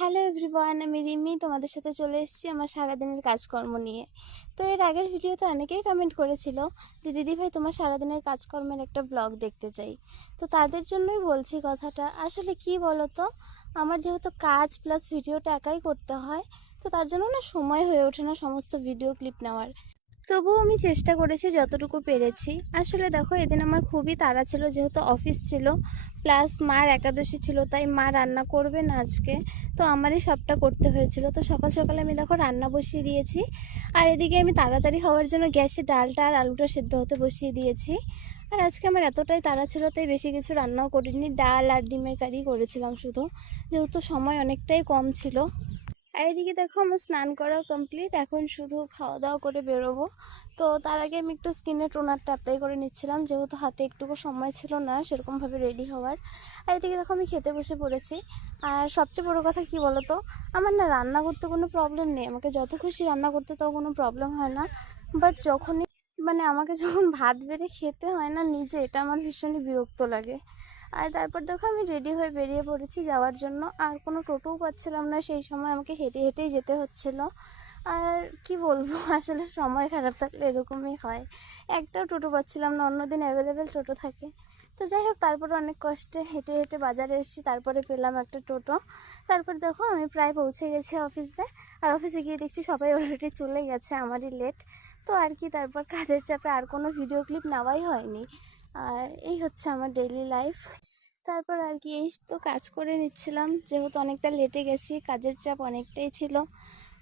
Hello everyone, আমি রিমি তোমাদের সাথে চলে এসেছি আমার সারাদিনের কাজকর্ম নিয়ে। তো এর আগের ভিডিওতে অনেকেই কমেন্ট করেছিল যে দিদি ভাই তোমার সারাদিনের কাজকর্মের একটা ব্লগ দেখতে চাই। তো তাদের জন্যই বলছি কথাটা। আসলে কি বলো তো, আমার যেহেতু কাজ প্লাস ভিডিওটা একাই করতে হয়, তো তার জন্য না সময় হয়ে ওঠে না সমস্ত ভিডিও ক্লিপ নেওয়ার। তবুও আমি চেষ্টা করেছি যতটুকু পেরেছি। আসলে দেখো, এদিন আমার খুবই তাড়া ছিল, যেহেতু অফিস ছিল প্লাস মার একাদশী ছিল, তাই মা রান্না করবে না আজকে। তো আমারই সবটা করতে হয়েছিল। তো সকাল সকালে আমি দেখো রান্না বসিয়ে দিয়েছি, আর এদিকে আমি তাড়াতাড়ি হওয়ার জন্য গ্যাসে ডালটা আর আলুটা সেদ্ধ হতে বসিয়ে দিয়েছি। আর আজকে আমার এতটাই তাড়া ছিল, তাই বেশি কিছু রান্নাও করিনি, ডাল আর ডিমের কারি করেছিলাম শুধু, যেহেতু সময় অনেকটাই কম ছিল। আর এদিকে দেখো আমার স্নান করা কমপ্লিট, এখন শুধু খাওয়া দাওয়া করে বেরোবো। তো তার আগে আমি একটু স্কিনে টোনারটা অ্যাপ্লাই করে নিচ্ছিলাম, যেহেতু হাতে একটুকু সময় ছিল না সেরকমভাবে রেডি হওয়ার। আর এদিকে দেখো আমি খেতে বসে পড়েছি। আর সবচেয়ে বড়ো কথা কি বলো তো, আমার না রান্না করতে কোনো প্রবলেম নেই, আমাকে যত খুশি রান্না করতে তাও কোনো প্রবলেম হয় না। বাট যখনই আমাকে যখন ভাত বেড়ে খেতে হয় না নিজে, এটা আমার ভীষণই বিরক্ত লাগে। আর তারপর দেখো আমি রেডি হয়ে বেরিয়ে পড়েছি যাওয়ার জন্য। আর কোনো টোটোও পাচ্ছিলাম না সেই সময়, আমাকে হেঁটে হেঁটেই যেতে হচ্ছিলো। আর কি বলবো, আসলে সময় খারাপ থাকলে এরকমই হয়, একটাও টোটো পাচ্ছিলাম না, অন্যদিন অ্যাভেলেবেল টোটো থাকে। তো যাই হোক, তারপরে অনেক কষ্টে হেঁটে হেঁটে বাজারে এসেছি, তারপরে পেলাম একটা টোটো। তারপর দেখো আমি প্রায় পৌঁছে গেছি অফিসে। আর অফিসে গিয়ে দেখছি সবাই অলরেডি চলে গেছে, আমারই লেট। তো আর কি, তারপর কাজের চাপে আর কোনো ভিডিও ক্লিপ নেওয়াই হয়নি। আর এই হচ্ছে আমার ডেইলি লাইফ। তারপর আর কি, এই তো কাজ করে নিচ্ছিলাম, যেহেতু অনেকটা লেটে গেছি, কাজের চাপ অনেকটাই ছিল।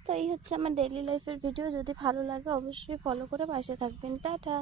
তো এই হচ্ছে আমার ডেইলি লাইফের ভিডিও। যদি ভালো লাগে অবশ্যই ফলো করে পাশে থাকবেন। টাটা।